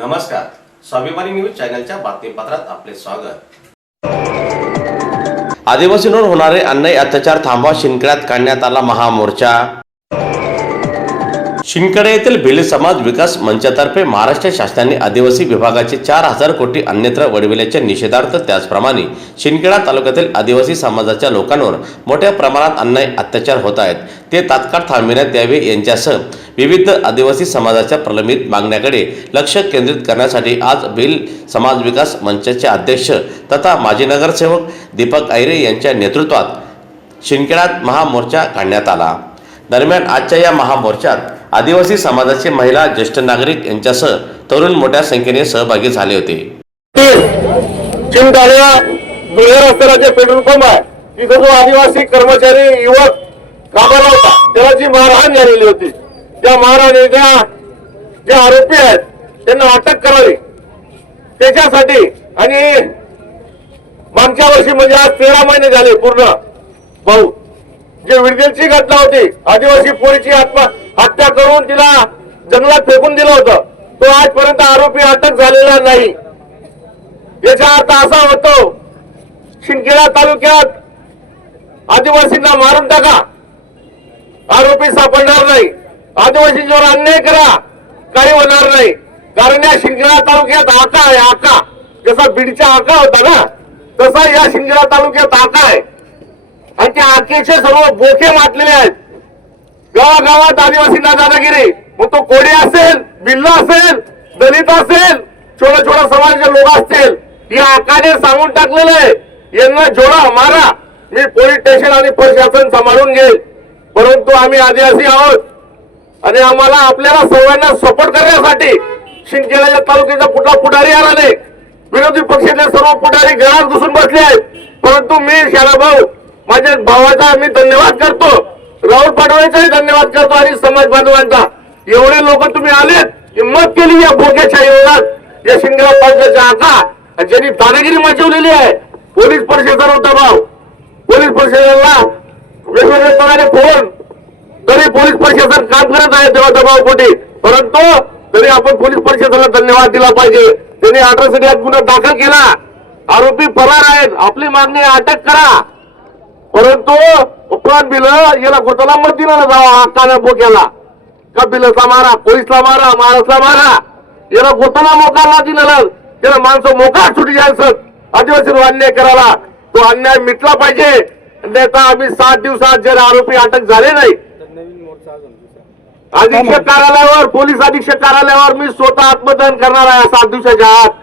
नमस्कार. स्वाभिमानी न्यूज चॅनलच्या बातमीपत्रात आपले स्वागत. आदिवासींवर होणारे अन्याय अत्याचार थांबवा शिंदखेड्यात काढण्यात आला महामोर्चा. शिंदखेडा येथील भिले समाज विकास मंचातर्फे महाराष्ट्र शासनाने आदिवासी विभागाचे चार हजार कोटी अन्यत्र वडविल्याच्या निषेधार्थ त्याचप्रमाणे शिंदखेडा तालुक्यातील आदिवासी समाजाच्या लोकांवर मोठ्या प्रमाणात अन्याय अत्याचार होत आहेत. ते तात्काळ थांबविण्यात यावे यांच्यासह विविध आदिवासी समाजाच्या प्रलंबित मागण्याकडे लक्ष केंद्रित करण्यासाठी आज बिल समाज विकास मंचाचे अध्यक्ष तथा माजी नगरसेवक दीपक ऐरे यांच्या नेतृत्वात शिंदखेड्यात महामोर्चा काढण्यात आला. दरम्यान आजच्या या महामोर्चात आदिवासी समाजाचे महिला ज्येष्ठ नागरिक यांच्यासह तरुण मोठ्या संख्येने सहभागी झाले होते. पेट्रोल पंप आहे. तिथं जो आदिवासी कर्मचारी युवक कामाला होता त्याला जी मारहाण झालेली होती त्या ज्या जे आरोपी आहेत त्यांना अटक करावी. त्याच्यासाठी आणि मागच्या वर्षी म्हणजे आज तेरा महिने झाले पूर्ण. भाऊ जे विडदेलची घटना होती आदिवासी पोरीची आत्मा हत्या करून तिला जंगलात फेकून दिलं होतं. तो आजपर्यंत आरोपी अटक झालेला नाही. याचा अर्थ असा होतो शिंदखेडा तालुक्यात आदिवासींना मारून टाका. आरोपी सापडणार नाही. आदिवासींवर अन्याय करा. काही होणार नाही. कारण या शिंदखेडा तालुक्यात आका आहे आका. जसा बीडचा आका होता ना तसा या शिंदखेडा तालुक्यात आका आहे. आणि त्या आकेचे सर्व बोके वाटलेले आहेत. गावागावात आदिवासींना दादागिरी मग तो कोडी असेल बिल्ला असेल दलित असेल छोटा छोटा समाजाचे लोक असतील या आकाने सांगून टाकलेलं आहे. यांना जोडा मारा. मी पोलीस स्टेशन आणि प्रशासन सांभाळून घेईल. परंतु आम्ही आदिवासी आहोत. आणि आम्हाला आपल्याला सर्वांना सपोर्ट करण्यासाठी शिंदखेड्याच्या तालुक्याचा कुठला पुढारी आला नाही. विरोधी पक्षातले सर्व पुढारी घरात घुसून बसले आहेत. परंतु मी भाऊ माझ्या भावाचा मी धन्यवाद करतो. राहुल पाटोळेचाही धन्यवाद करतो आणि समाज बांधवांचा. एवढे लोक तुम्ही आलेत हिंमत केली या भोग्याच्या युगात या शिंदखेडा तालुक्याच्या आता. ज्यांनी दादागिरी मचवलेली आहे पोलीस परिषदेचा होता भाऊ. पोलीस परिषदेला वेगवेगळ्या प्रकारे फोन पोलीस प्रशासन काम करत आहे तेव्हा दबावपोटी परंतु तरी आपण पोलीस प्रशासनाला धन्यवाद दिला पाहिजे. त्यांनी अठराशे यात गुन्हा दाखल केला. आरोपी फरार आहेत. आपली मागणी अटक करा. परंतु उपरांत बिल याला गोताला मत दिलं ना जावा काना बोक्याला. का बिलचा मारा पोलीसला मारा माणसला मारा. याला गोताला मोकाला दिला त्याला माणसं मोका सुटी जायचं. आदिवासी अन्याय करायला. तो अन्याय मिटला पाहिजे. नेता आम्ही सात दिवसात जर आरोपी अटक झाले नाही अधीक्षक कार्यालयावर पोलीस अधीक्षक कार्यालयावर मी स्वतः आत्मदहन करणार आहे सात दिवसाच्या आत